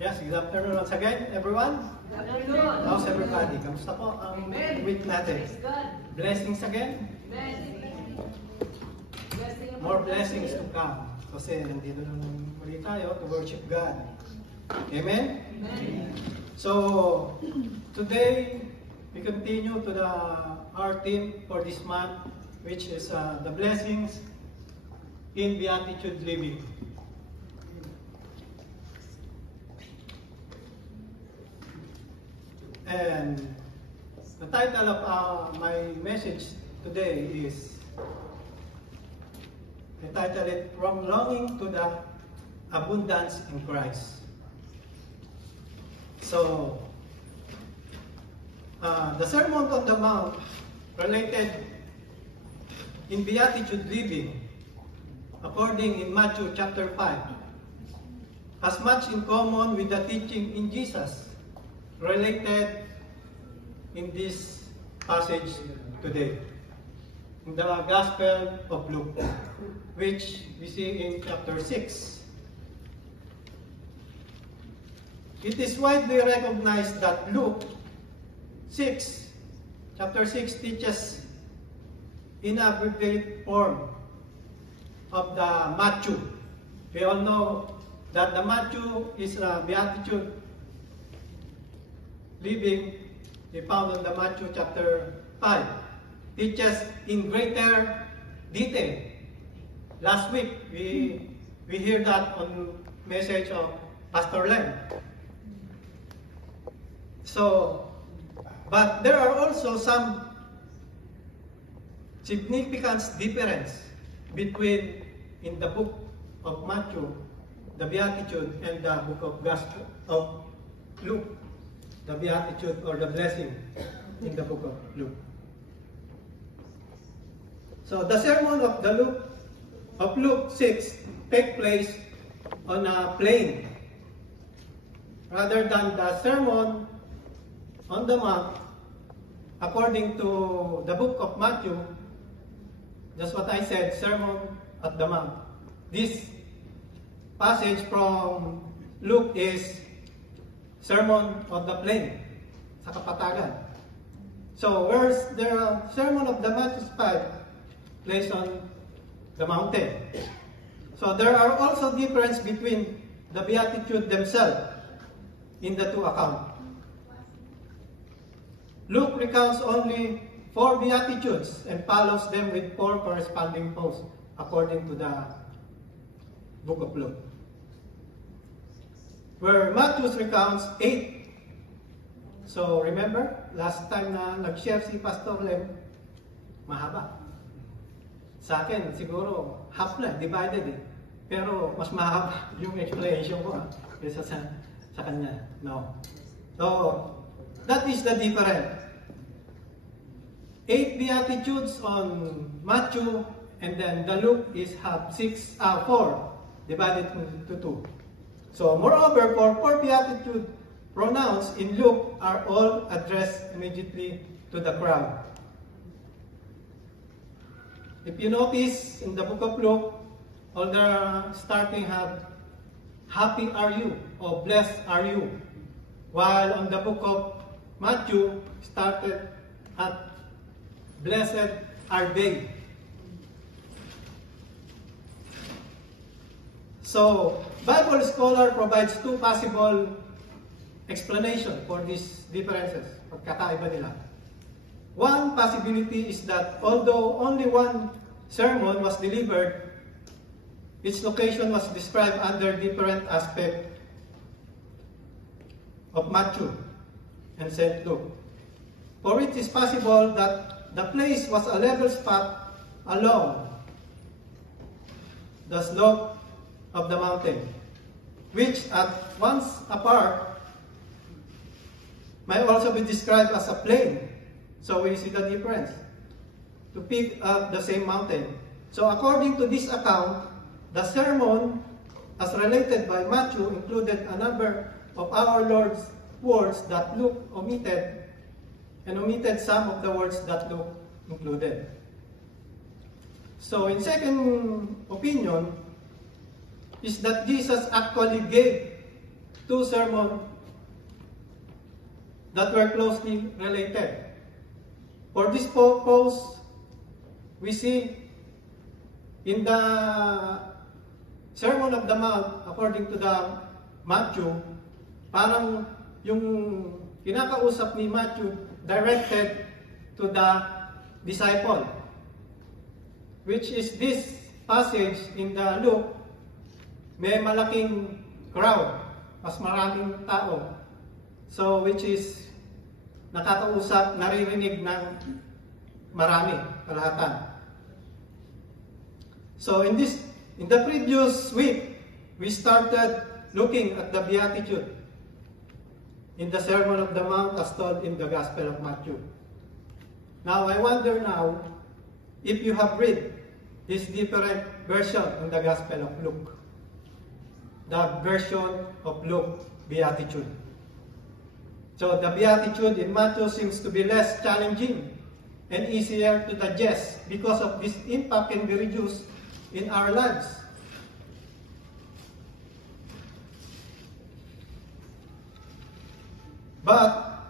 Yes, good afternoon once again, everyone. Good afternoon. How's everybody? Kamusta po ang week natin? Blessings again? More blessings to come. Kasi nandito na muli tayo to worship God. Amen? Amen. So, today, we continue to our theme for this month, which is the blessings in Beatitude living. And the title of my message today is entitled From Longing to the Abundance in Christ. So, the Sermon on the Mount related in Beatitude living, according in Matthew chapter 5, has much in common with the teaching in Jesus related in this passage today, in the Gospel of Luke, which we see in chapter 6. It is widely recognized that Luke chapter 6 teaches in abbreviated form of the Matthew. We all know that the Matthew is a Beatitude living, we found on the Matthew chapter 5, teaches in greater detail. Last week, we hear that on message of Pastor Len. So, but there are also some significant difference between in the book of Matthew, the Beatitude, and the book of Gospel of Luke, the Beatitude or the blessing in the book of Luke. So the sermon of Luke 6 take place on a plain rather than the sermon on the mount according to the book of Matthew. That's what I said, sermon at the mount. This passage from Luke is Sermon on the Plain, sa kapatagan. So, where's the Sermon of the Matthew 5 placed on the mountain? So, there are also difference between the Beatitude themselves in the two accounts. Luke recounts only 4 Beatitudes and follows them with 4 corresponding posts according to the book of Luke, where Matthew recounts 8. So remember, last time na nag-share si Pastor Lem, mahaba. Sa akin, siguro half na, divided eh. Pero mas mahaba yung explanation ko kaysa sa kanya. No. So, that is the difference. 8 Beatitudes on Matthew, and then the Luke is 4 divided into 2. So, moreover, for 4 Beatitude pronouns in Luke are all addressed immediately to the crowd. If you notice in the book of Luke, all the starting have happy are you or blessed are you, while on the book of Matthew started at blessed are they. So, Bible scholar provides 2 possible explanations for these differences, pagkakaiba nila. One possibility is that although only one sermon was delivered, its location was described under different aspects of Matthew and St. Luke. For it is possible that the place was a level spot along the slope of the mountain, which at once apart might also be described as a plain. So we see the difference to pick up the same mountain. So according to this account, the sermon as related by Matthew included a number of our Lord's words that Luke omitted, and omitted some of the words that Luke included. So in second opinion is that Jesus actually gave two sermons that were closely related. For this purpose, we see in the Sermon of the Mount, according to the Matthew, parang yung kinakausap ni Matthew directed to the disciple, which is this passage in the Luke, may malaking crowd, mas maraming tao. So, which is nakakausap, naririnig ng marami, kalahatan. So, in the previous week, we started looking at the Beatitude in the Sermon of the Mount as told in the Gospel of Matthew. Now, I wonder now if you have read this different version in the Gospel of Luke. The version of Luke Beatitude. So, the Beatitude in Matthew seems to be less challenging and easier to digest because of this impact can be reduced in our lives. But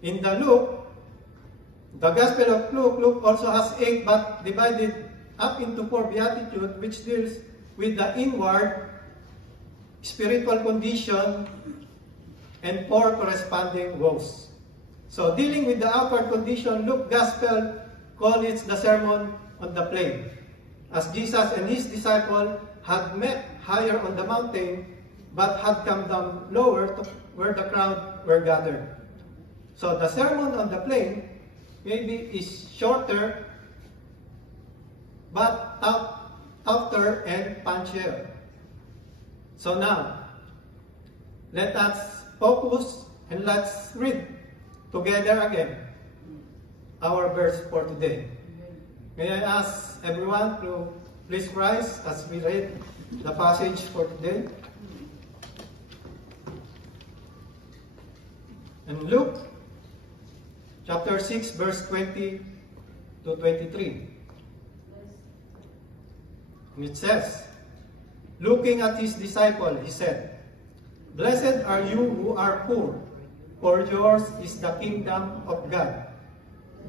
in the Luke, the Gospel of Luke also has 8 but divided up into 4 Beatitudes which deals with the inward spiritual condition and 4 corresponding woes. So dealing with the outward condition, Luke Gospel calls it the Sermon on the Plain, as Jesus and his disciple had met higher on the mountain but had come down lower to where the crowd were gathered. So the Sermon on the Plain maybe is shorter but tougher and punchier. So now, let us focus and let's read together again our verse for today. May I ask everyone to please rise as we read the passage for today. And Luke chapter 6 verse 20 to 23. And it says, looking at his disciple, he said, "Blessed are you who are poor, for yours is the kingdom of God.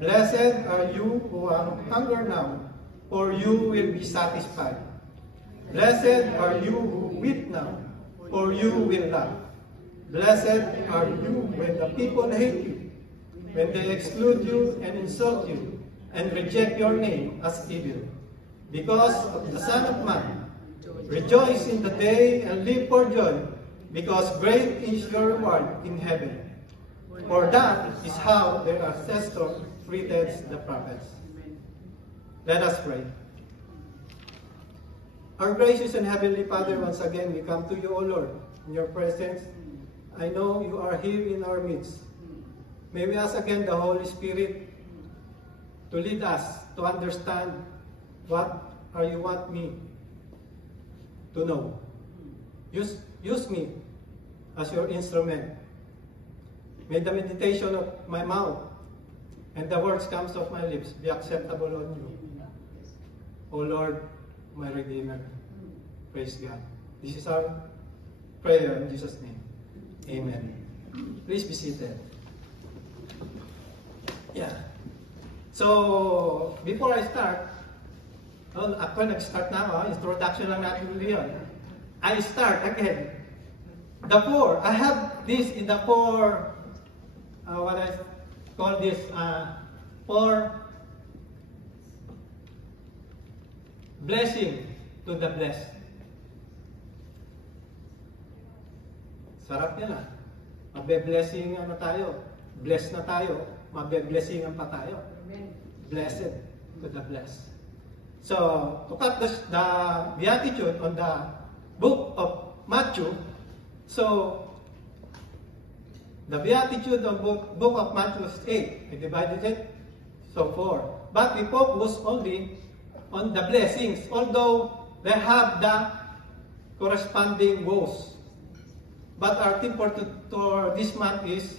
Blessed are you who are hunger now, for you will be satisfied. Blessed are you who weep now, for you will laugh. Blessed are you when the people hate you, when they exclude you and insult you, and reject your name as evil. Because of the Son of Man, rejoice in the day and live for joy, because great is your reward in heaven. For that is how their ancestors treated the prophets." Let us pray. Our gracious and heavenly Father, once again we come to you, O Lord, in your presence. I know you are here in our midst. May we ask again the Holy Spirit to lead us to understand what are you want me to know. Use me as your instrument. May the meditation of my mouth and the words comes of my lips be acceptable on you, O Lord, my Redeemer. Praise God. This is our prayer in Jesus' name. Amen. Please be seated. Yeah. So, before I start, ako nag-start na ako, introduction lang natin ulit yun. I start again. The 4, I have this in the 4, what I call this, 4 blessing to the blessed. Sarap yan ah. Mabe-blessingan na tayo. Blessed na tayo. Mabe-blessingan pa tayo. Blessed to the blessed. So, to cut the Beatitude on the book of Matthew, so, the Beatitude on book of Matthew is 8. I divided it, so 4. But we focus only on the blessings, although they have the corresponding woes. But our theme for this month is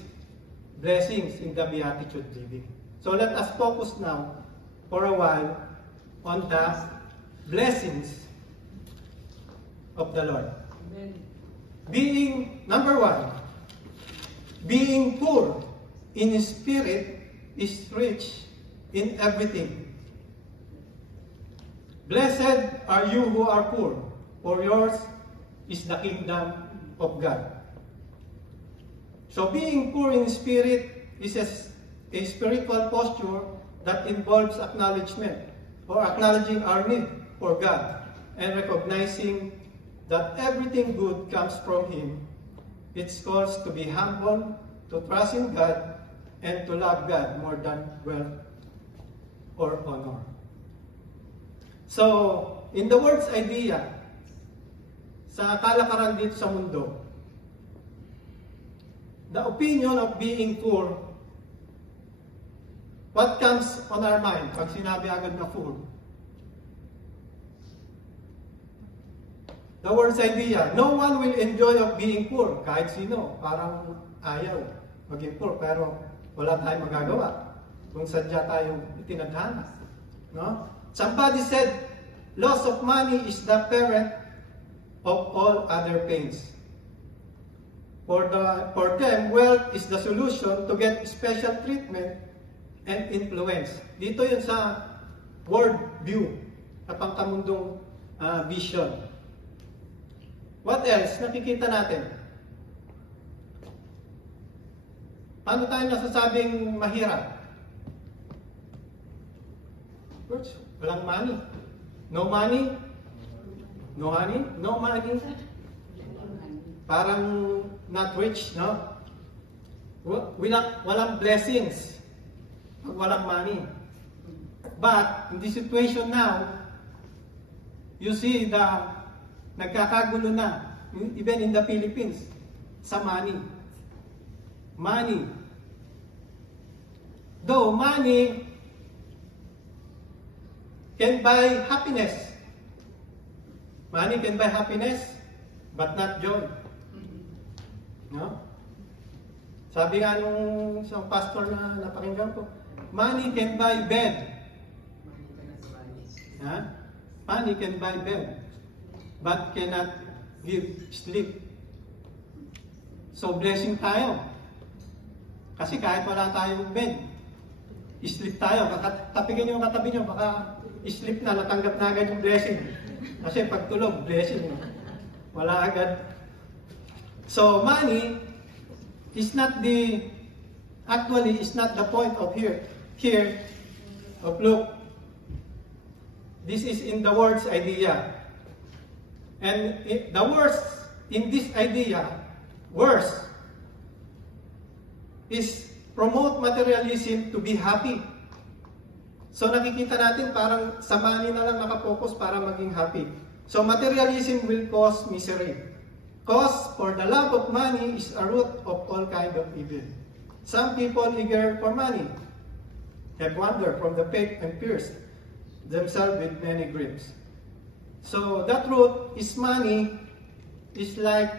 blessings in the Beatitude living. So let us focus now for a while on the blessings of the Lord. Amen. Number one, being poor in spirit is rich in everything. Blessed are you who are poor, for yours is the kingdom of God. So being poor in spirit is a spiritual posture that involves acknowledgement or acknowledging our need for God and recognizing that everything good comes from Him. It's cause to be humble, to trust in God, and to love God more than wealth or honor. So, in the world's idea, sa kalakaran dito sa mundo, the opinion of being poor, what comes on our mind pag sinabi agad na poor? The world's idea, no one will enjoy of being poor. Kahit sino, parang ayaw maging poor, pero wala tayong magagawa kung sadya tayong itinadhana. No? Somebody said, loss of money is the parent of all other pains. For them, wealth is the solution to get special treatment and influence. Dito yun sa world view, na pangkamundong vision. What else? Nakikita natin. Paano tayo nasasabing mahirap? Walang money. No money? No honey? No money? Parang not rich, no? Walang blessings pag walang money. But, in this situation now, you see nagkakagulo na, even in the Philippines, sa money. Money. Though money can buy happiness. Money can buy happiness, but not joy. No? Sabi nga nung isang pastor na napakinggan ko, money can buy bed. Money can buy bed, but cannot give sleep. So blessing tayo. Kasi kahit wala tayong bed, sleep tayo. Tapigan nyo yung katabi nyo, baka sleep na, natanggap na agad yung blessing. Kasi pag tulog, blessing. Wala agad. So money is not actually is not the point of here of look. This is in the world's idea. And the worst in this idea, worse, is promote materialism to be happy. So nakikita natin parang sa money na lang nakapokus para maging happy. So materialism will cause misery. Cause for the love of money is a root of all kind of evil. Some people eager for money have wandered from the faith and pierced themselves with many griefs. So that root is money is like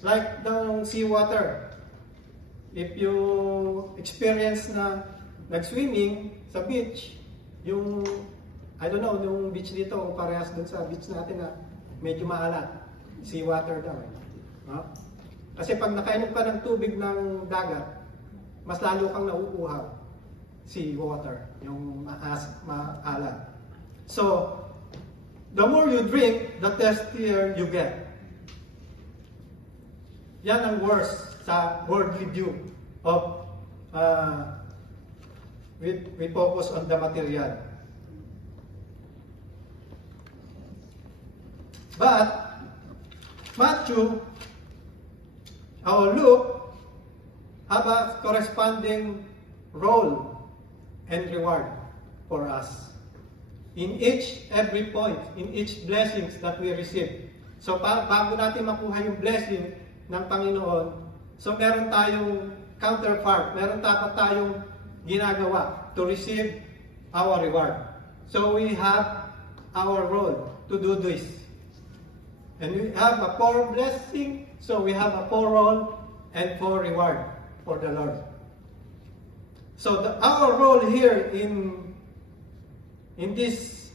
the seawater. If you experience na nag-swimming sa beach, yung, I don't know, yung beach dito, parehas dun sa beach natin na medyo maalat. Seawater daw. No? Kasi pag nakainom ka ng tubig ng dagat, mas lalo kang nauuhaw. Seawater, yung maalat. So, the more you drink, the thirstier you get. Yan ang worst sa worldly view of we focus on the material. But Matthew or Luke have a corresponding role and reward for us in every point, in each blessings that we receive. So bago natin makuha yung blessing ng Panginoon, so meron tayong counterpart, meron dapat tayong ginagawa to receive our reward. So we have our role to do this. And we have a poor blessing, so we have a poor role and poor reward for the Lord. So our role here in this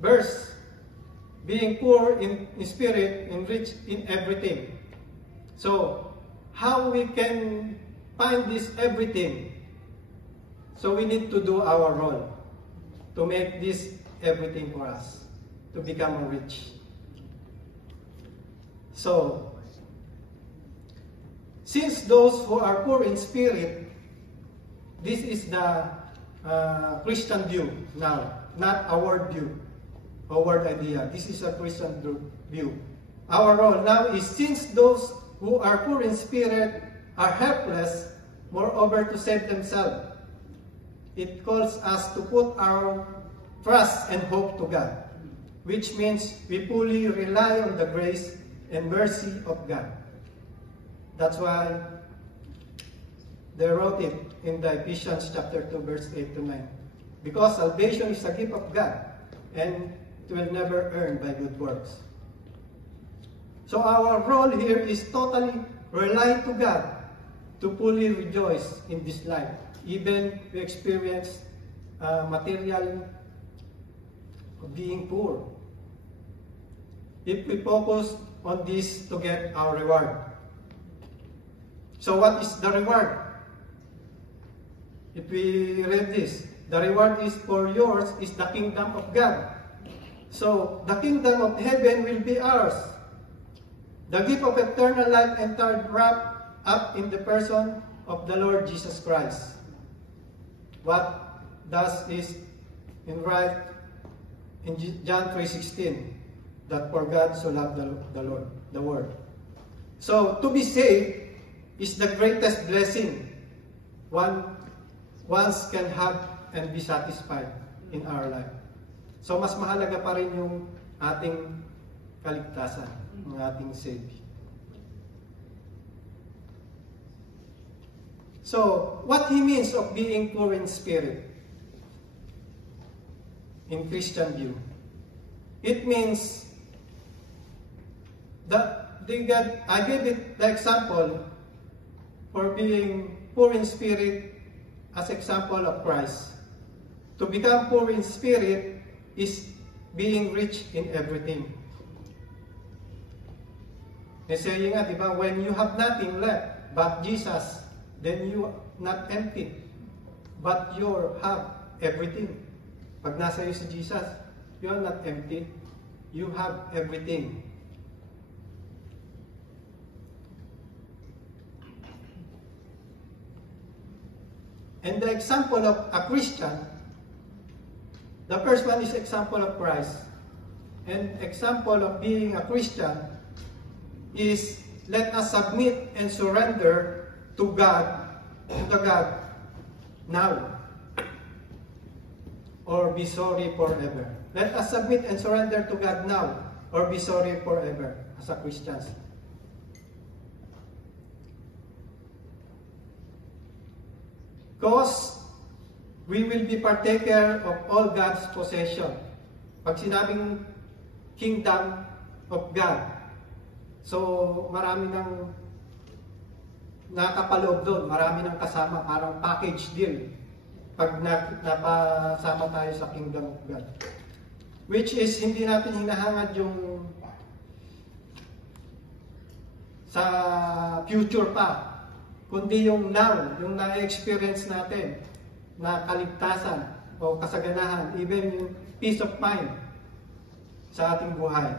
verse being poor in spirit and rich in everything. So, how we can find this everything? So we need to do our role to make this everything for us, to become rich. So, since those who are poor in spirit, this is the Christian view now, not a world view, a world idea. This is a Christian view. Our role now is, since those who are poor in spirit are helpless, moreover to save themselves, it calls us to put our trust and hope to God, which means we fully rely on the grace and mercy of God. That's why they wrote it in the Ephesians chapter 2, verse 8 to 9. Because salvation is a gift of God, and it will never earn by good works. So our role here is totally rely to God to fully rejoice in this life, even we experience material being poor. If we focus on this to get our reward. So what is the reward? If we read this, the reward is for yours is the kingdom of God. So the kingdom of heaven will be ours. The gift of eternal life entered wrapped up in the person of the Lord Jesus Christ. What does is in right in John 3:16, that for God so loved the world. So to be saved is the greatest blessing one once can have and be satisfied in our life. So mas mahalaga pa rin yung ating kaligtasan, ng ating saving. So, what he means of being poor in spirit in Christian view? It means that I gave it the example for being poor in spirit as example of Christ. To become poor in spirit is being rich in everything. Kasi nga, di ba, when you have nothing left but Jesus, then you not empty, but you have everything. Pag nasa iyo si Jesus, you are not empty, you have everything. And the example of a Christian, the first one is example of Christ. And example of being a Christian is let us submit and surrender to God now, or be sorry forever. Let us submit and surrender to God now, or be sorry forever as a Christians. Because we will be partaker of all God's possession. Pag sinabing kingdom of God, so marami ng nakapaloob doon, marami ng kasama, parang package deal pag napasama tayo sa kingdom of God. Which is, hindi natin hinahangad yung sa future pa, kundi yung now, yung na-experience natin na kaligtasan o kasaganahan, even yung peace of mind sa ating buhay.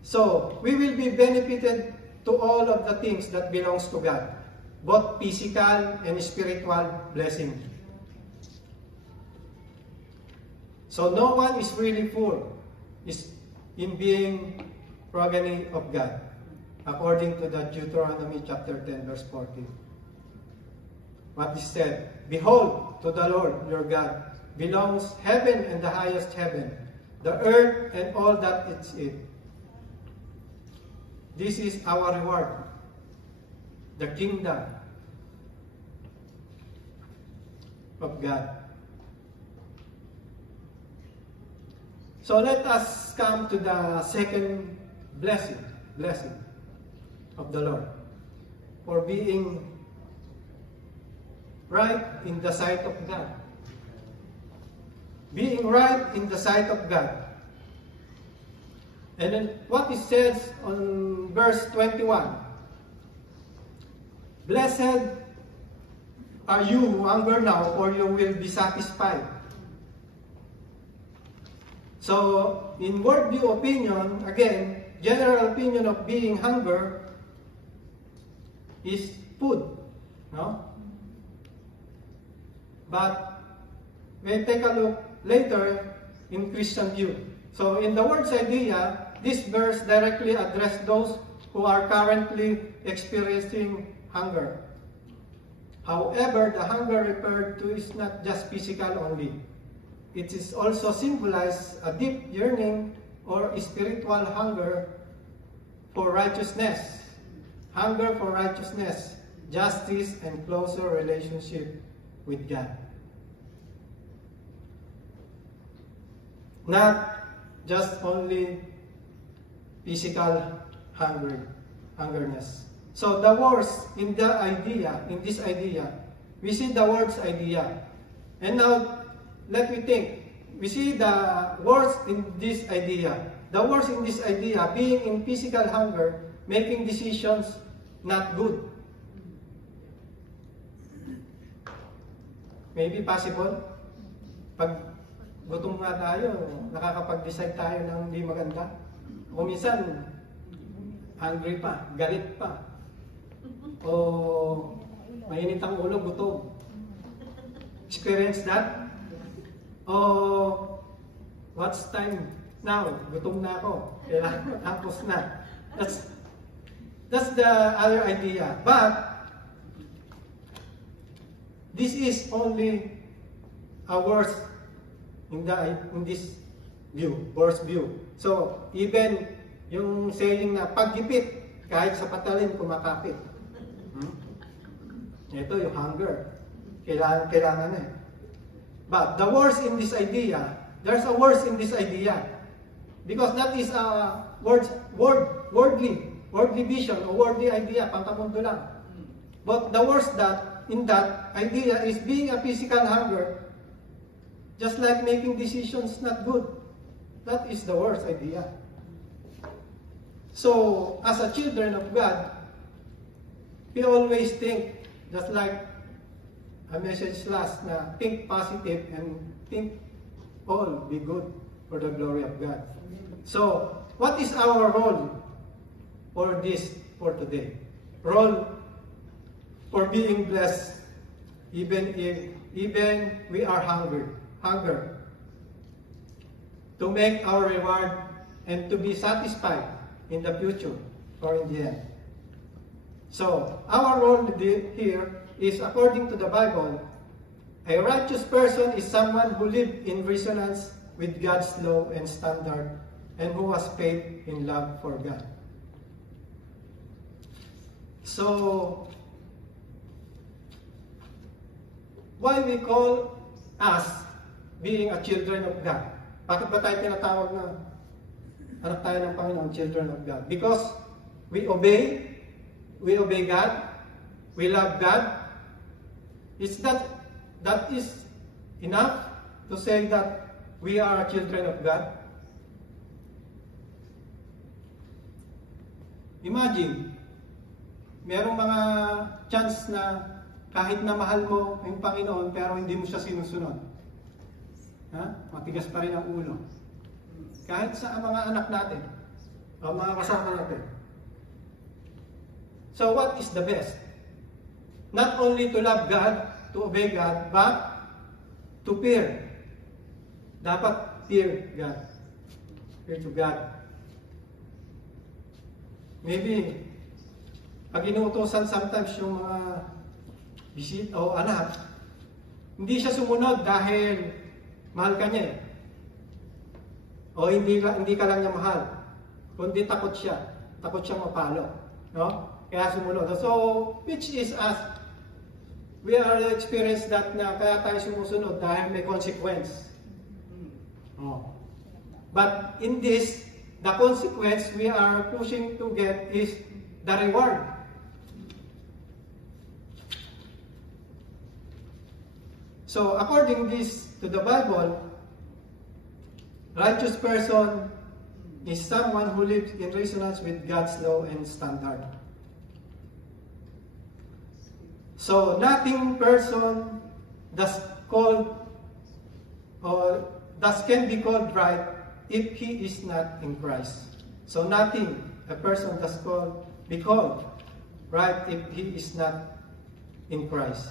So, we will be benefited to all of the things that belongs to God, both physical and spiritual blessing. So no one is really poor is in being progeny of God, according to the Deuteronomy chapter 10, verse 14. What is said, behold, to the Lord your God belongs heaven and the highest heaven, the earth and all that is in. This is our reward, the kingdom of God. So let us come to the second blessing of the Lord, for being right in the sight of God. being right in the sight of God. And then what it says on verse 21, blessed are you who hunger now, for you will be satisfied. So, in worldview opinion, again, general opinion of being hunger is food. No? But we take a look later in Christian view. So, in the word's idea, this verse directly addresses those who are currently experiencing hunger. However, the hunger referred to is not just physical only. It is also symbolized a deep yearning or spiritual hunger for righteousness. Hunger for righteousness, justice, and closer relationship with God. Not just only physical hungerness. So the words in this idea, we see the word's idea. And now, let me think. We see the words in this idea. The words in this idea, being in physical hunger, making decisions not good. Maybe possible. Pag gutom nga tayo, nakakapag-decide tayo ng hindi maganda. O minsan, hungry pa, galit pa. O mainit ang ulo, gutom. Experience that? O what's time now? Gutom na ako. Kailangan tapos na. That's the other idea. But this is only a worst in this view, worst view. So even yung saying na paggipit, kahit sa patalim kumakapit. Ito yung hunger. Kailangan eh. But the worst in this idea, there's a worst in this idea. Because that is a worldly vision or worldly idea, pangkamundo lang. But the worst in that idea is being a physical hunger, just like making decisions not good. That is the worst idea. So, as a children of God, we always think, just like a message last na think positive and think all be good for the glory of God. So, what is our role for today? Role for being blessed, even we are hunger, to make our reward and to be satisfied in the future or in the end. So, our role here is, according to the Bible, a righteous person is someone who lives in resonance with God's law and standard and who has faith in love for God. So, why we call us being a children of God? Bakit ba tayo tinatawag na anak tayo ng Panginoon, children of God? Because we obey God, we love God. Is that is enough to say that we are children of God? Imagine, merong mga chance na kahit na mahal mo yung Panginoon pero hindi mo siya sinusunod. Matigas pa rin ang ulo. Kahit sa mga anak natin, o mga kasama natin. So what is the best? Not only to love God, to obey God, but to fear. Dapat fear God. Fear to God. Maybe, pag inuutosan sometimes yung mga bisit o anak, hindi siya sumunod dahil mahal ka niya eh. O hindi ka lang niya mahal. Kundi takot siya. Takot siyang mapalo. No? Kaya sumunod. So, which is us? We are experienced that na kaya tayo sumusunod dahil may consequence. But in this, the consequence we are pushing to get is the reward. So, according to the Bible, Righteous person is someone who lives in resonance with God's law and standard. So nothing person does called or thus can be called right if he is not in Christ. So nothing a person does be called right if he is not in Christ.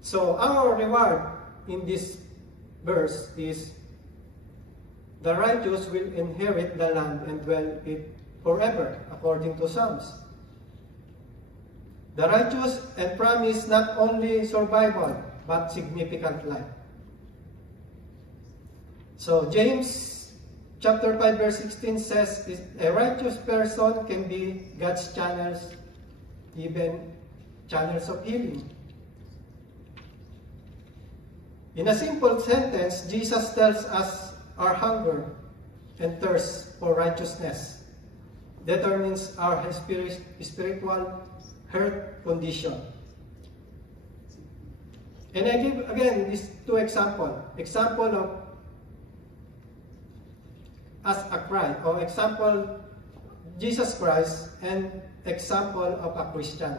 So our reward in this verse is the righteous will inherit the land and dwell it forever, according to Psalms. The righteous and promise not only survival, but significant life. So James chapter 5 verse 16 says, a righteous person can be God's channels, even channels of healing. In a simple sentence, Jesus tells us our hunger and thirst for righteousness determines our spiritual health condition. And I give again these two examples. Example of as a Christ, or example Jesus Christ, and example of a Christian.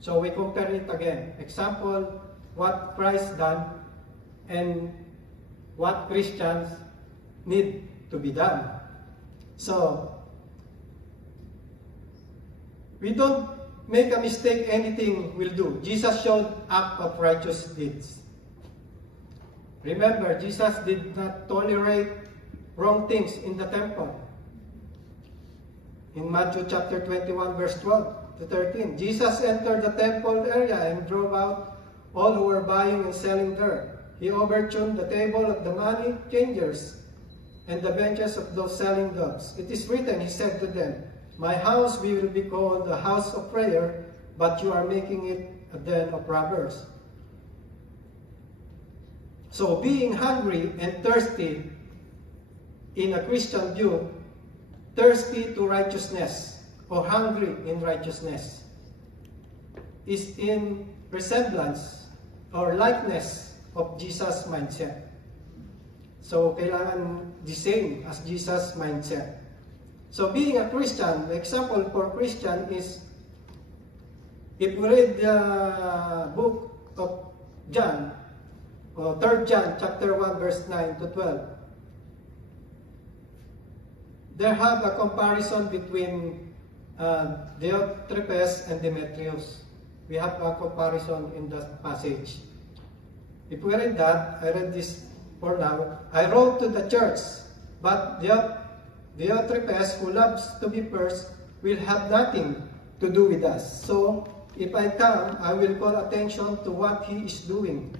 So we compare it again. Example, what Christ done and what Christians need to be done. So we don't make a mistake, anything will do. Jesus showed act of righteous deeds. Remember, Jesus did not tolerate wrong things in the temple. In Matthew chapter 21 verse 12 to 13, Jesus entered the temple area and drove out all who were buying and selling there. He overturned the table of the money changers and the benches of those selling doves. It is written, he said to them, my house will be called a house of prayer, but you are making it a den of robbers. So being hungry and thirsty in a Christian view, thirsty to righteousness or hungry in righteousness, is in resemblance or likeness of Jesus' mindset. So kailangan the same as Jesus' mindset. So being a Christian, the example for Christian is, if we read the book of John, or 3 John chapter 1 verse 9 to 12, there have a comparison between Diotrephes and Demetrius. We have a comparison in the passage. If we read that, I read this for now. I wrote to the church, but Diotrephes, who loves to be first, will have nothing to do with us. So, if I come, I will call attention to what he is doing,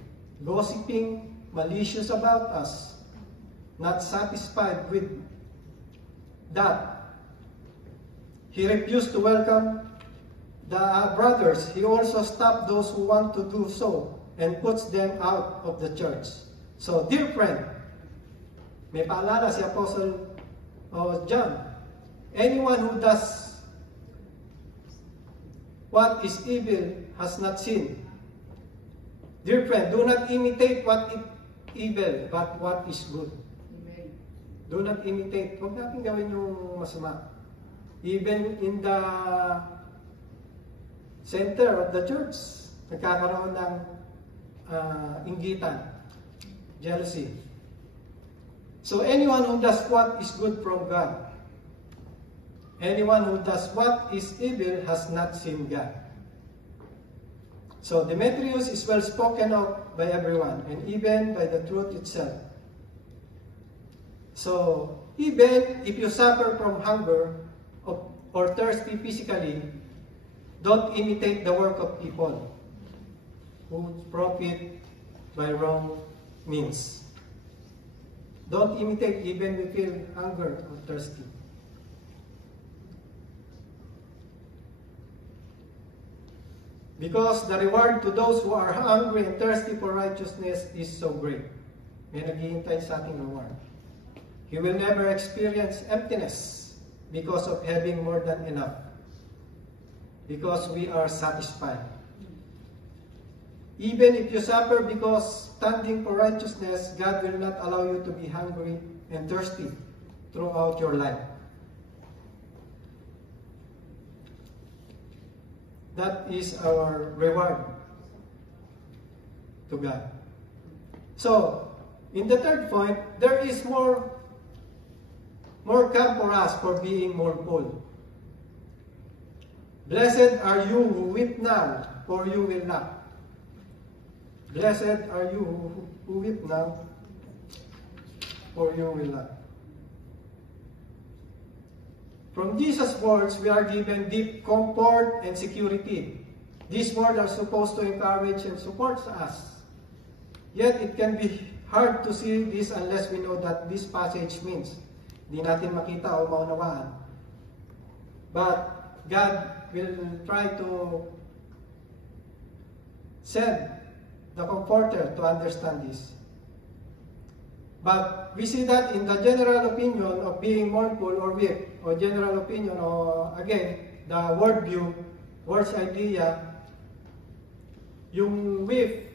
gossiping, malicious about us, not satisfied with that. He refused to welcome the brothers. He also stopped those who want to do so and puts them out of the church. So, dear friend, may paalala si Apostle John, anyone who does what is evil has not sinned. Dear friend, do not imitate what is evil, but what is good. Amen. Do not imitate. Huwag natin gawin yung masama. Even in the center of the church, nagkakaroon ng inggitan, jealousy. So anyone who does what is good from God, anyone who does what is evil has not seen God. So Demetrius is well spoken of by everyone, and even by the truth itself. So even if you suffer from hunger or thirsty physically, don't imitate the work of people who profit by wrong means. Don't imitate even if you feel hunger or thirsty. Because the reward to those who are hungry and thirsty for righteousness is so great. May naghihintay sa ating reward. He will never experience emptiness because of having more than enough. Because we are satisfied. Even if you suffer because standing for righteousness, God will not allow you to be hungry and thirsty throughout your life. That is our reward to God. So, in the third point, there is more come for us for being mournful. Blessed are you who weep now, for you will laugh. Blessed are you who weep now, for you will laugh. From Jesus' words, we are given deep comfort and security. These words are supposed to encourage and support us. Yet it can be hard to see this unless we know that this passage means. Hindi natin makita o maunawaan. But God will try to send the Comforter to understand this. But we see that in the general opinion of being mournful or weep, or general opinion, or again, the word view, word's idea, yung weep,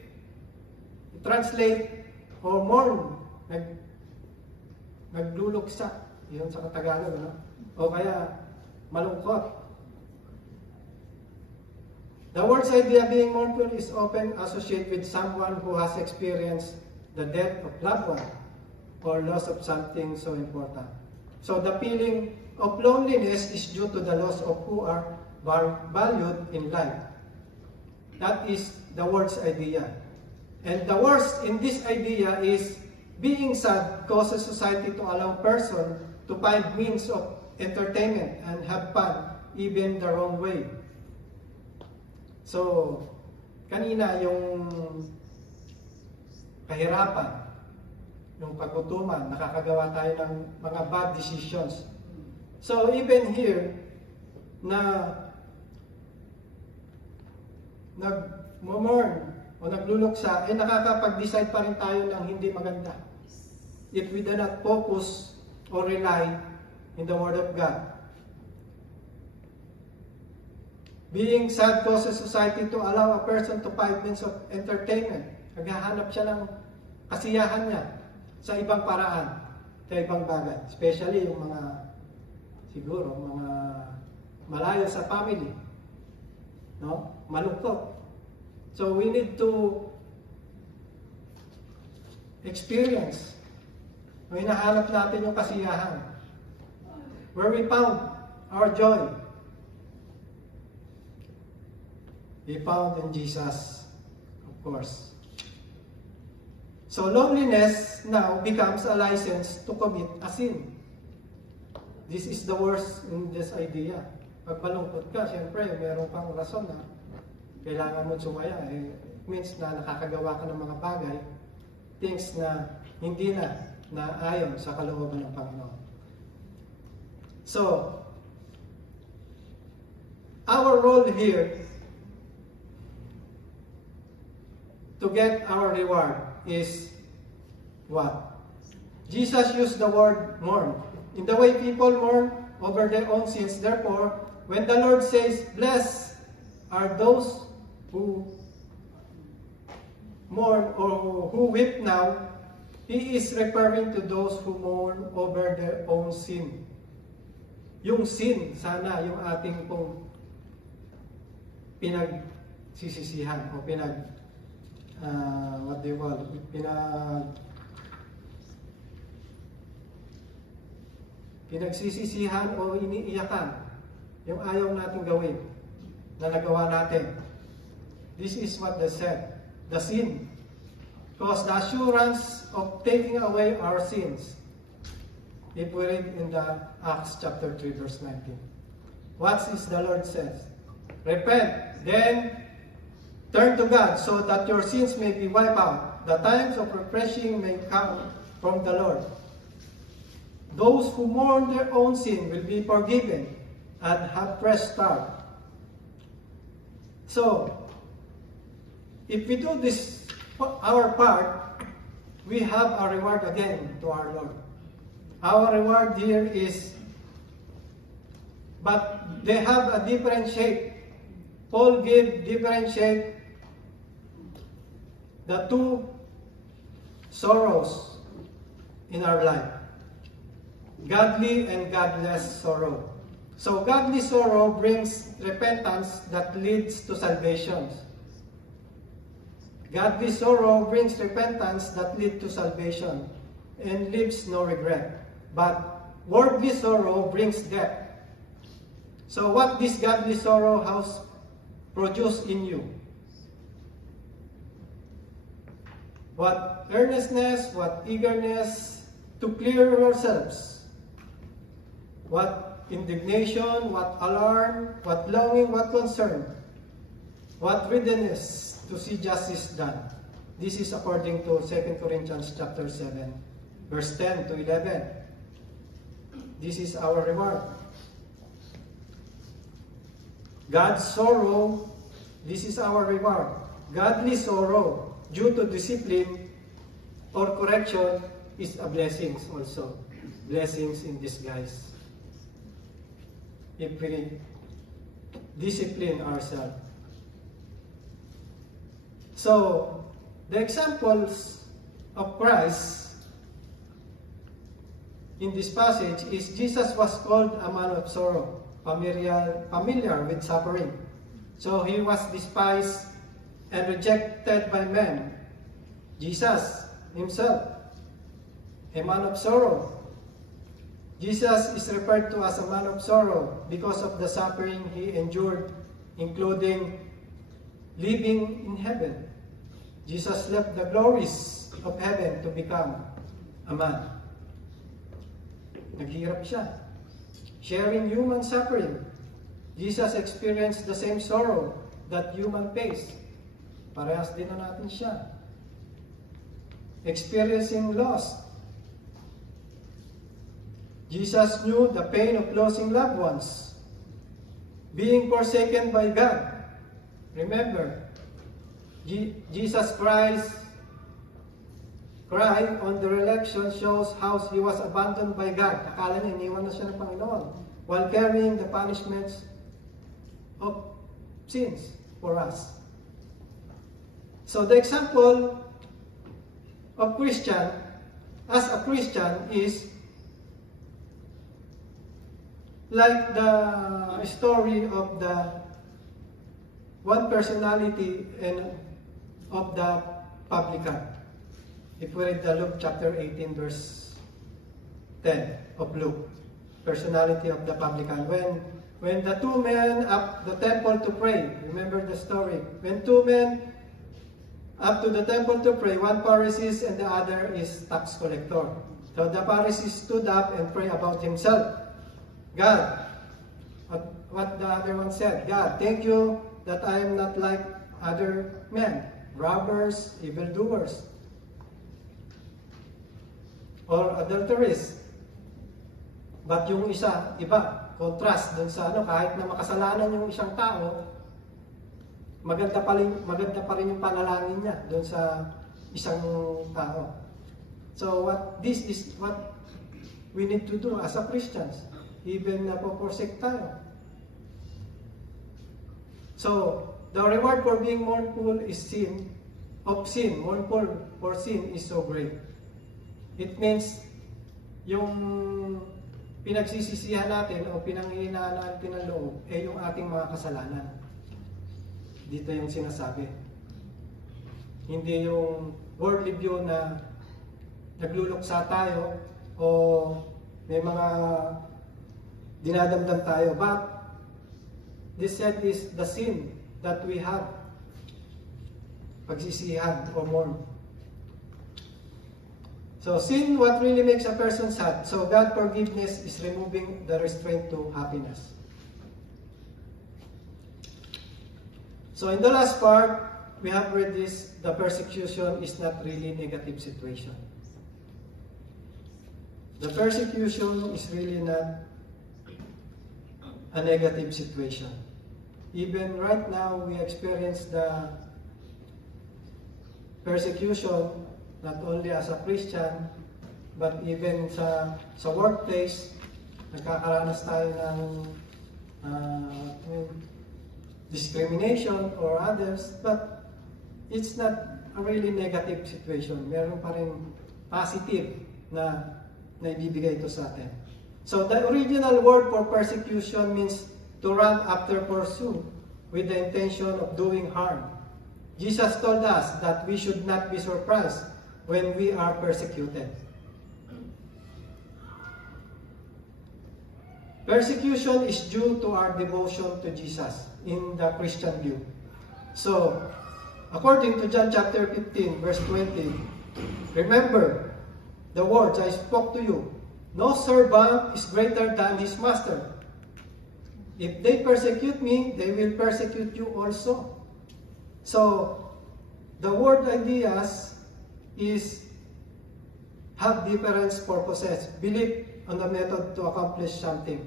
translate, or mourn, nagluluksa, yun sa Tagalog, no? O kaya, malungkot. The word's idea being mournful is often associated with someone who has experienced the death of loved one or loss of something so important. So the feeling of loneliness is due to the loss of who are valued in life. That is the word's idea. And the worst in this idea is being sad causes society to allow person to find means of entertainment and have fun even the wrong way. So, kanina yung kahirapan, yung pagkutuman, nakakagawa tayo ng mga bad decisions. So, even here, na nag-mourn o nagluluksa, nakakapag-decide pa rin tayo ng hindi maganda. If we do not focus or rely in the Word of God. Being sad causes society to allow a person to find means of entertainment. Naghahanap siya ng kasiyahan niya sa ibang paraan, sa ibang bagay. Especially yung mga, siguro, mga malayo sa family. No? Malungkot. So we need to experience. Hinahanap natin yung kasiyahan. Where we found our joy. We found in Jesus, of course. So loneliness now becomes a license to commit a sin. This is the worst in this idea. Pag malungkot ka, siyempre, meron kang rason na kailangan mo sumaya. It means na nakakagawa ka ng mga bagay, things na hindi na ayon sa kalooban ng Panginoon. So, our role here to get our reward is what? Jesus used the word mourn. In the way people mourn over their own sins, therefore, when the Lord says, blessed are those who mourn or who weep now, He is referring to those who mourn over their own sin. Yung sin, sana yung ating pong pinagsisisihan o what do you call it? Pinagsisisihan o iniiyakan yung ayaw natin gawin na nagawa natin. This is what they said. The sin. Because the assurance of taking away our sins. If we read in the Acts chapter 3 verse 19. What is the Lord says? Repent, then turn to God so that your sins may be wiped out. The times of refreshing may come from the Lord. Those who mourn their own sin will be forgiven and have fresh start. So, if we do this, our part, we have a reward again to our Lord. Our reward here is, but they have a different shape. Paul gave different shape the two sorrows in our life. Godly and godless sorrow. So godly sorrow brings repentance that leads to salvation. Godly sorrow brings repentance that leads to salvation and leaves no regret. But worldly sorrow brings death. So what this godly sorrow has produced in you? What earnestness, what eagerness to clear yourselves. What indignation, what alarm, what longing, what concern. What readiness to see justice done. This is according to 2 Corinthians chapter 7, verse 10 to 11. This is our reward. God's sorrow, this is our reward. Godly sorrow, due to discipline or correction, is a blessing also. Blessings in disguise. If we discipline ourselves. So, the examples of Christ in this passage is Jesus was called a man of sorrow, familiar with suffering. So he was despised and rejected by men. Jesus himself, a man of sorrow. Jesus is referred to as a man of sorrow because of the suffering he endured, including living in heaven. Jesus left the glories of heaven to become a man. Naghirap siya. Sharing human suffering. Jesus experienced the same sorrow that human face. Parehas din na natin siya. Experiencing loss. Jesus knew the pain of losing loved ones. Being forsaken by God. Remember, Jesus Christ cry on the election shows how he was abandoned by God. Akala niya, iniwan na siya ng Panginoon while carrying the punishments of sins for us. So the example of Christian, as a Christian, is like the story of the one personality and of the publican. If we read the Luke chapter 18 verse 10 of Luke, personality of the publican. When the two men up the temple to pray, remember the story. When two men up to the temple to pray, one Pharisee and the other is tax collector. So the Pharisee stood up and prayed about himself. God, what the other one said, God, thank you that I am not like other men, robbers, evildoers, or adulteries. But yung isa, iba, contrast dun sa kahit na makasalanan yung isang tao, maganda pa rin yung panalangin niya dun sa isang tao. So this is what we need to do as a Christians, even na po-forsake tayo. So, the reward for being mournful is mournful for sin is so great. It means, yung pinagsisisihan natin o pinanghihinaan natin ng loob ay yung ating mga kasalanan. Dito yung sinasabi. Hindi yung worldly view na nagluluksa tayo o may mga dinadamdam tayo. But, this said is the sin that we have. Pagsisihan or mourn. So sin, what really makes a person sad. So God forgiveness is removing the restraint to happiness. So in the last part, we have read this, the persecution is not really negative situation. The persecution is really not a negative situation. Even right now, we experience the persecution not only as a Christian, but even sa workplace, nagkakaranas tayo ng discrimination or others, but it's not a really negative situation. Meron pa rin positive na naibibigay ito sa atin. So the original word for persecution means to run after pursue with the intention of doing harm. Jesus told us that we should not be surprised when we are persecuted. Persecution is due to our devotion to Jesus in the Christian view. So, according to John chapter 15, verse 20, remember the words I spoke to you. No servant is greater than his master. If they persecute me, they will persecute you also. So, the word ideas is have different purposes. Believe on the method to accomplish something.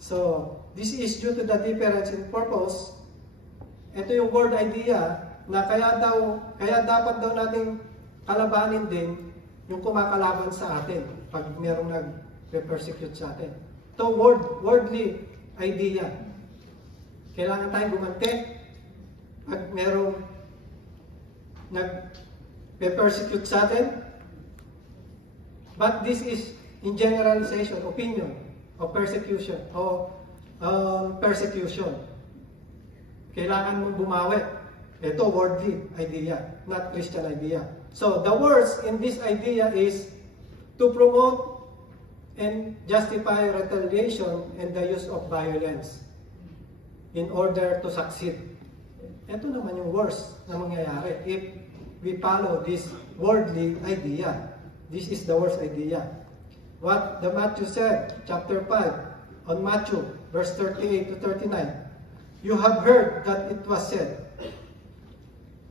So, this is due to the difference in purpose. Ito yung word idea na kaya dapat daw nating kalabanin din yung kumakalaban sa atin pag merong nag-persecute sa atin. Ito worldly idea. Kailangan tayong gumanti pag merong nag-persecute sa atin. But this is in generalization, opinion of persecution persecution. Kailangan mong bumawi. Ito worldly idea, not Christian idea. So the words in this idea is to promote and justify retaliation and the use of violence in order to succeed. Ito naman yung worst na mangyayari if we follow this worldly idea. This is the worst idea. What the Matthew said, chapter 5, on Matthew, verse 38 to 39. You have heard that it was said,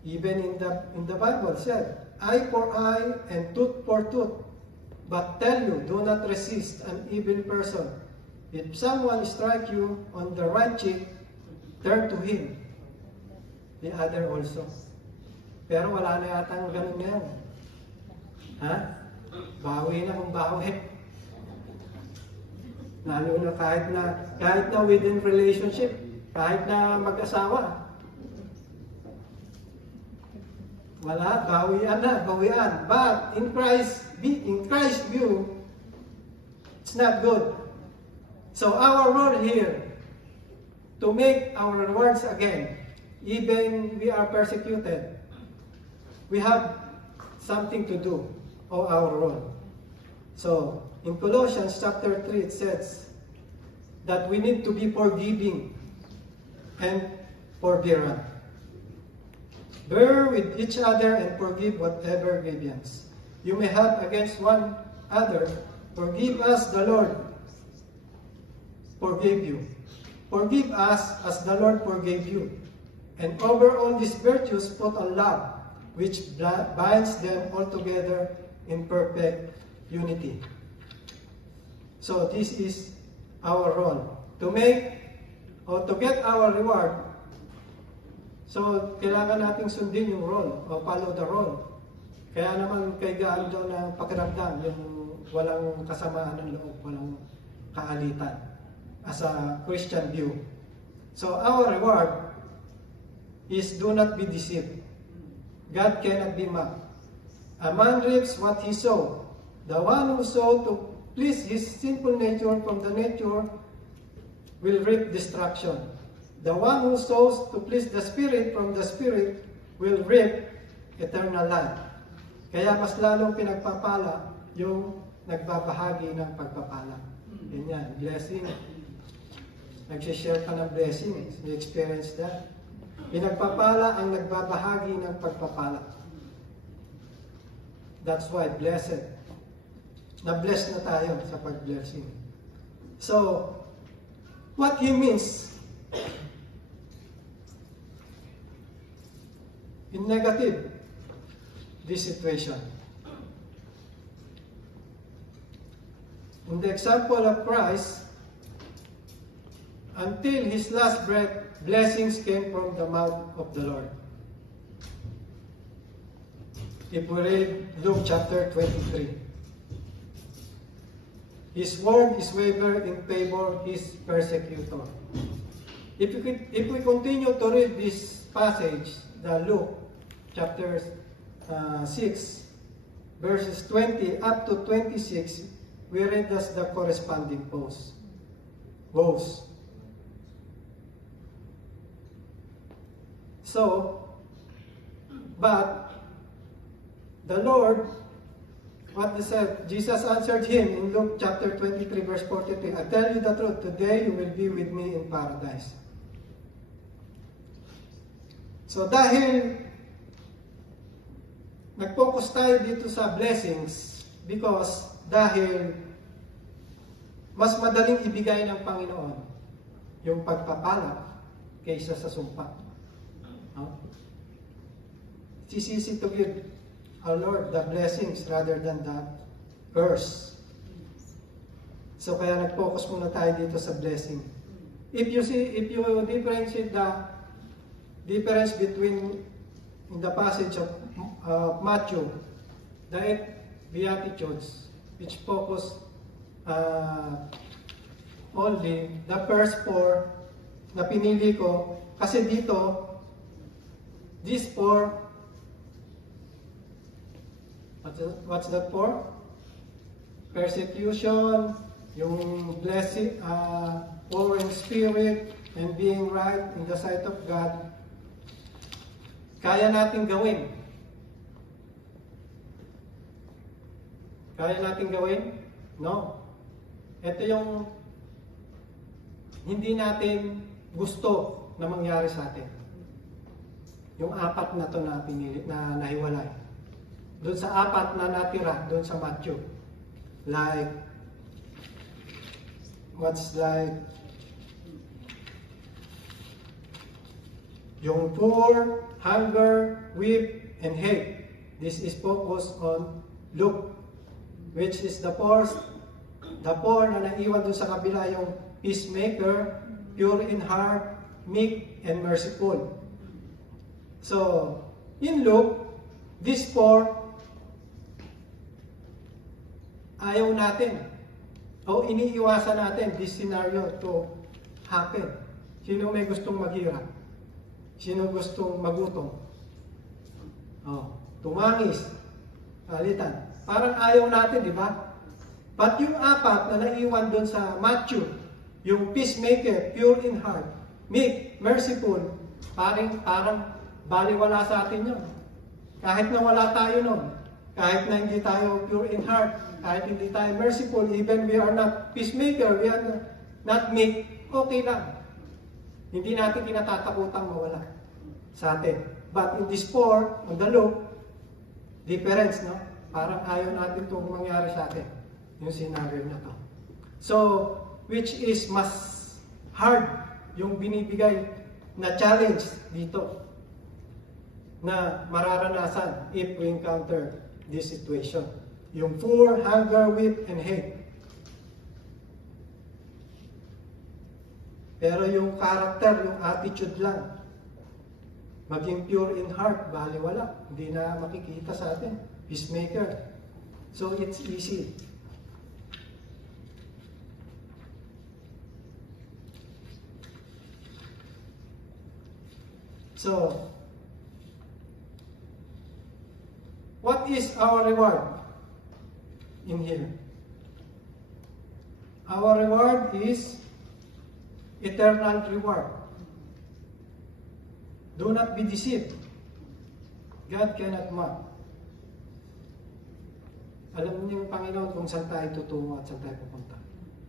even in the Bible said, eye for eye and tooth for tooth. But tell you, do not resist an evil person. If someone strike you on the right cheek, turn to him the other also. Pero wala na yatang ganun yan. Ha? Bawi na kung bawi. Lalo na kahit na within relationship, kahit na mag-asawa. Wala, bawian. But in Christ's view, it's not good. So our role here, to make our rewards again, even we are persecuted, we have something to do, or our role. So, in Colossians chapter 3, it says that we need to be forgiving and forbearant. Bear with each other and forgive whatever grievance you may have against one another. Forgive us, the Lord forgave you. Forgive us as the Lord forgave you. And over all these virtues put on love, which binds them all together in perfect unity. So this is our role. To make or to get our reward, so kailangan nating sundin yung role o follow the role. Kaya naman kay gaan daw ng pakiramdam, yung walang kasamaan ng loob, walang kaalitan as a Christian view. So our reward is do not be deceived. God cannot be mocked. A man reaps what he sows. The one who sows to please his sinful nature from the nature will reap destruction. The one who sows to please the Spirit from the Spirit will reap eternal life. Kaya mas lalong pinagpapala yung nagbabahagi ng pagpapala. Yan, blessing. Nagsishare ka ng blessing. You experience that? Pinagpapala ang nagbabahagi ng pagpapala. That's why blessed. Na-bless na tayo sa pag-blessing. So, what he means in negative, this situation. In the example of Christ, until his last breath, blessings came from the mouth of the Lord. If we read Luke chapter 23, his word is wavered in favor of his persecutor. If we continue to read this passage, the Luke chapter 6, verses 20 up to 26, we read as the corresponding woes. So, but the Lord, what they said, Jesus answered him in Luke chapter 23, verse 43, I tell you the truth, today you will be with me in paradise. So dahil nag-focus tayo dito sa blessings, dahil mas madaling ibigay ng Panginoon yung pagpapala kaysa sa sumpa. It's easy to give our Lord the blessings rather than the curse. So kaya nag-focus muna tayo dito sa blessing. If you differentiate the difference between in the passage of Matthew, the 8 Beatitudes, which focus only the first 4 na pinili ko, kasi dito, these 4, what's that for? Persecution, yung blessing, poor in spirit, and being right in the sight of God, kaya natin gawin. Kaya natin gawin? No. Ito yung hindi natin gusto na mangyari sa atin. Yung 4 na to na pinili, na nahiwalay. Doon sa 4 na natira, doon sa Matthew. Like, yung poor, hunger, weep, and hate. This is focused on Luke, which is the poor na naiwan dun sa kabila, yung peacemaker, pure in heart, meek, and merciful. So, in Luke, these 4, ayaw natin, o iniiwasan natin this scenario to happen. Sino may gustong maghirap? Sino gustong magutom? Tumangis, palitan. Parang ayaw natin, di ba? But yung 4 na naiwan doon sa Matthew, yung peacemaker, pure in heart, meek, merciful, parang baliwala sa atin yun. Kahit na wala tayo nun, kahit na hindi tayo pure in heart, kahit hindi tayo merciful, even we are not peacemaker, we are not meek, okay lang. Hindi natin kinatatakutang mawala sa atin. But in this 4, on the Luke, difference, no? Parang ayaw natin itong mangyari sa atin. Yung scenario na to. So, which is mas hard yung binibigay na challenge dito na mararanasan if we encounter this situation. Yung poor, hunger, weep, and hate. Pero yung character, yung attitude lang, maging pure in heart, baliwala. Hindi na makikita sa atin. Peacemaker. So it's easy. So, what is our reward in here? Our reward is eternal reward. Do not be deceived. God cannot mock. Alam niyo yung Panginoon kung saan tayo tutungo at saan tayo pupunta.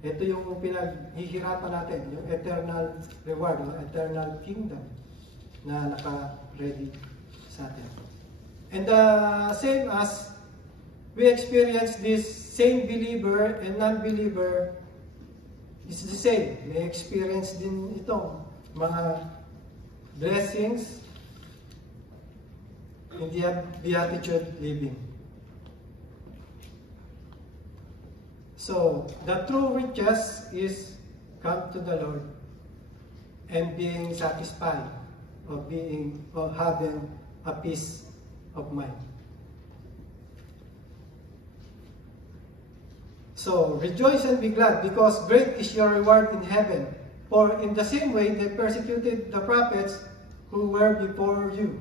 Ito yung pinaghihirapan natin, yung eternal reward, yung eternal kingdom na naka-ready sa atin. And same as we experience this, same believer and non-believer is the same. May experience din itong mga blessings in the beatitude living. So, the true riches is come to the Lord and being satisfied or having a peace of mind. So, rejoice and be glad, because great is your reward in heaven. For in the same way they persecuted the prophets who were before you.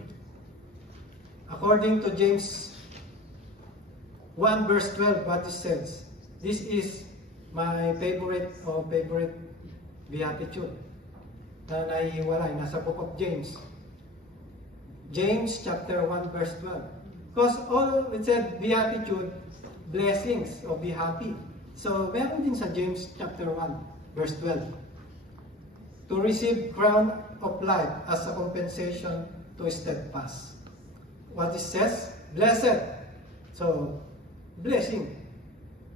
according to James 1 verse 12, what it says. This is my favorite beatitude na naihiwalay, nasa book of James. James chapter 1 verse 12. Because all it said, beatitude, blessings, or be happy. So, meron din sa James chapter 1 verse 12. To receive crown of life as a compensation to steadfast. What it says? Blessed. So, blessing.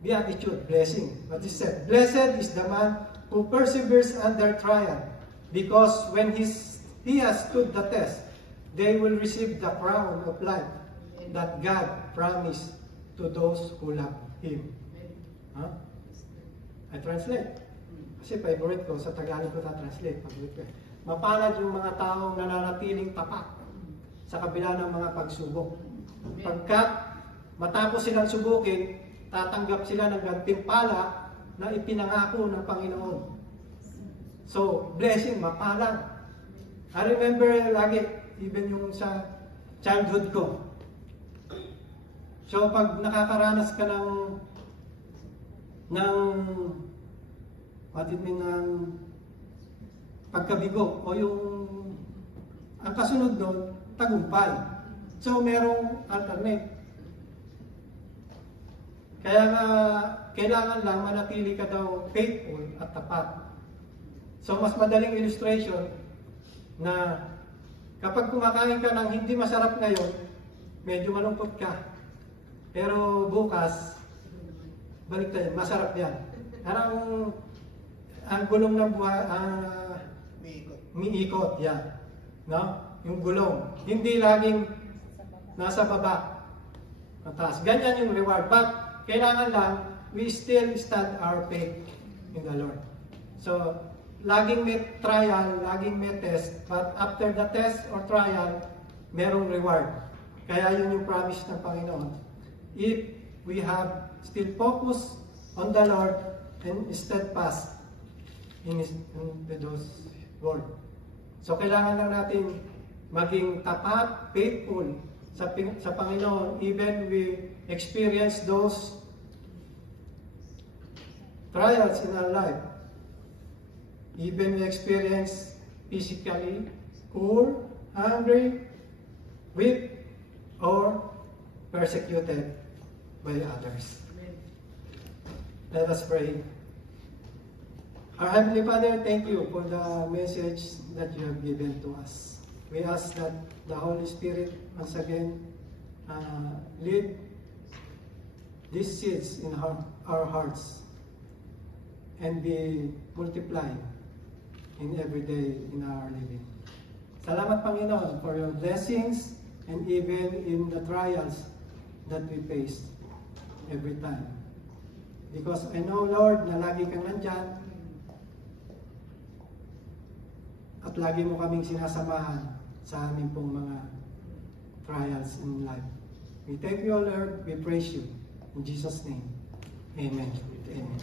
Beatitude, blessing. What it said? Blessed is the man who perseveres under trial, because when he has stood the test, they will receive the crown of life that God promised to those who love Him. Huh? I translate. Kasi favorite ko, sa Tagalog ko na-translate. Mapalad yung mga taong nananatiling tapat sa kabila ng mga pagsubok. Pagkat matapos silang subukin, tatanggap sila ng gantimpala na ipinangako ng Panginoon. So, blessing, mapalad. I remember lagi, even yung sa childhood ko. So, pag nakakaranas ka ng pagkabigo o yung ang kasunod doon, tagumpay. So, merong alternate. Kaya nga, kailangan lang manatili ka daw faithful at tapat. So, mas madaling illustration na kapag kumakain ka ng hindi masarap ngayon, medyo malungkot ka. Pero bukas, balik tayo, masarap yan. Parang ang gulong ng buhay, miikot yan. No? Yung gulong. Hindi laging nasa baba, mataas. Ganyan yung reward. But, kailangan lang, we still stand our faith in the Lord. So, laging may trial, laging may test, but after the test or trial, merong reward. Kaya yun yung promise ng Panginoon. If we have still focus on the Lord and steadfast in those words. So, kailangan lang natin maging tapat, faithful sa Panginoon, even we experience those trials in our life. Even we experience physically poor, hungry, weak, or persecuted by others. Let us pray. Our Heavenly Father, thank you for the message that you have given to us. We ask that the Holy Spirit once again lead these seeds in our hearts and be multiplied in every day in our living. Salamat, Panginoon, for your blessings and even in the trials that we face every time. Because I know, Lord, na lagi kang nandyan at lagi mo kaming sinasamahan sa aming pong mga trials in life. We thank you, Lord. We praise you. In Jesus' name, amen. Amen.